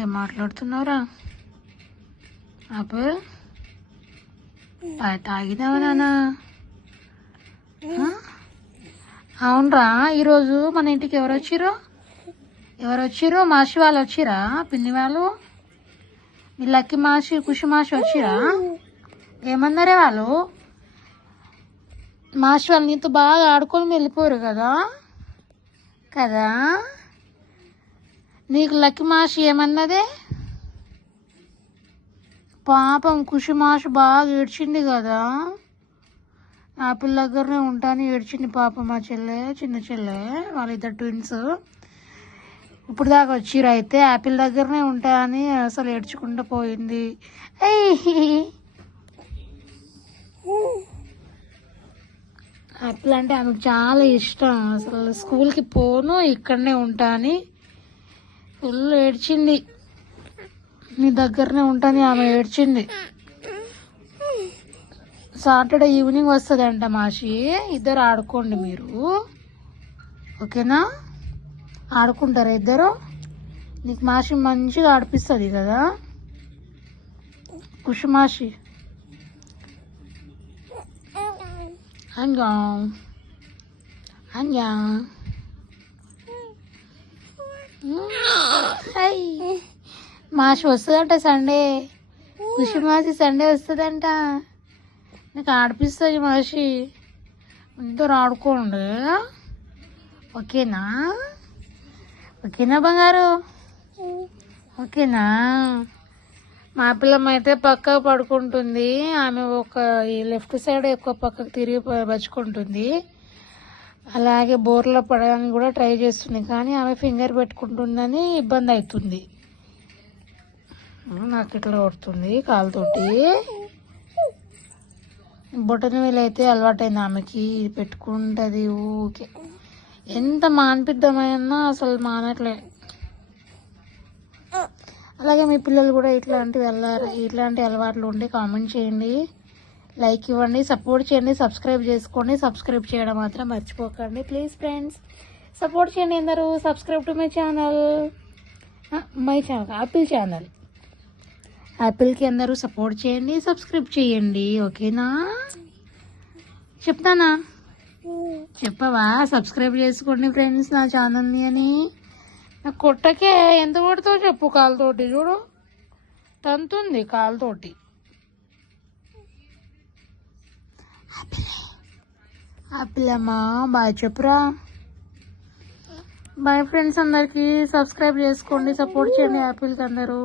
ఏం మాట్లాడుతున్నావురా? ఆపిల్ తాగినావా నాన్న? అవునరా, ఈరోజు మన ఇంటికి ఎవరు వచ్చిర్రు? మాసి వాళ్ళు వచ్చిరా? పిన్ని వాళ్ళు, మీ లక్కీ మాసి, ఖుషి మాసి వచ్చిరా? ఏమన్నారే వాళ్ళు? మాసి వాళ్ళు నీతో బాగా ఆడుకొని వెళ్ళిపోరు కదా. నీకు లక్కీ మాసి ఏమన్నదే? పాపం ఖుషి మాసి బాగా ఏడ్చింది కదా. ఆపిల్ దగ్గరనే ఉంటాను ఏడ్చింది పాపం. మా చెల్లె, చిన్న చెల్లె, వాళ్ళిద్దరు ట్విన్స్. ఇప్పుడు దాకా వచ్చిర్రు. అయితే ఆపిల్ దగ్గరనే ఉంటా అని అసలు ఏడ్చుకుంటూ పోయింది. ఆపిల్ అంటే ఆమెకు చాలా ఇష్టం. అసలు స్కూల్కి పోను, ఇక్కడనే ఉంటా అని ఫుల్ ఏడ్చింది. నీ దగ్గరనే ఉంటాని ఆమె ఏడ్చింది. సాటర్డే ఈవినింగ్ వస్తుందంట మాసి. ఇద్దరు ఆడుకోండి మీరు, ఓకేనా? ఆడుకుంటారా ఇద్దరు? నీకు మాసి మంచిగా ఆడిపిస్తుంది కదా ఖుషి మాసి. మాసి వస్తుందంట సండే. ఖుషి మాసి సండే వస్తుందంట. నీకు ఆడిపిస్తుంది మాసి. ఇద్దరు ఆడుకోండి, ఓకేనా బంగారు? ఓకేనా? మా పిల్లమ్మ అయితే పక్కకు పడుకుంటుంది. ఆమె ఒక లెఫ్ట్ సైడ్ ఎక్కువ పక్కకు తిరిగి బచ్చుకుంటుంది. అలాగే బోర్లో పడడానికి కూడా ట్రై చేస్తుంది, కానీ ఆమె ఫింగర్ పెట్టుకుంటుందని ఇబ్బంది అవుతుంది. నాకు ఇట్లా కొడుతుంది కాలుతోటి. బొటన వేలు అయితే అలవాటైంది ఆమెకి, పెట్టుకుంటుంది ఊకే. ఎంత మాన్పిద్దామైనా అసలు మానట్లే. అలాగే మీ పిల్లలు కూడా ఇట్లాంటి అలవాట్లు ఉంటే కామెంట్ చేయండి, లైక్ ఇవ్వండి, సపోర్ట్ చేయండి, సబ్స్క్రైబ్ చేసుకోండి. సబ్స్క్రైబ్ చేయడం మాత్రం మర్చిపోకండి ప్లీజ్ ఫ్రెండ్స్. సపోర్ట్ చేయండి అందరూ. Subscribe to my channel, Apple channel. ఆపిల్కి అందరూ సపోర్ట్ చేయండి, సబ్స్క్రైబ్ చేయండి, ఓకేనా? చెప్తానా? చెప్పవా? సబ్స్క్రైబ్ చేసుకోండి ఫ్రెండ్స్ నా ఛానల్ని అని. నాకు కొట్టకే, ఎంత కొడతావు చెప్పు. కాలుతోటి చూడు, తంతుంది కాలుతోటి. ఆపిల్ అమ్మా బాయ్ చెప్పురా. బాయ్ ఫ్రెండ్స్ అందరికి. సబ్స్క్రైబ్ చేసుకోండి, సపోర్ట్ చేయండి ఆపిల్కి అందరూ.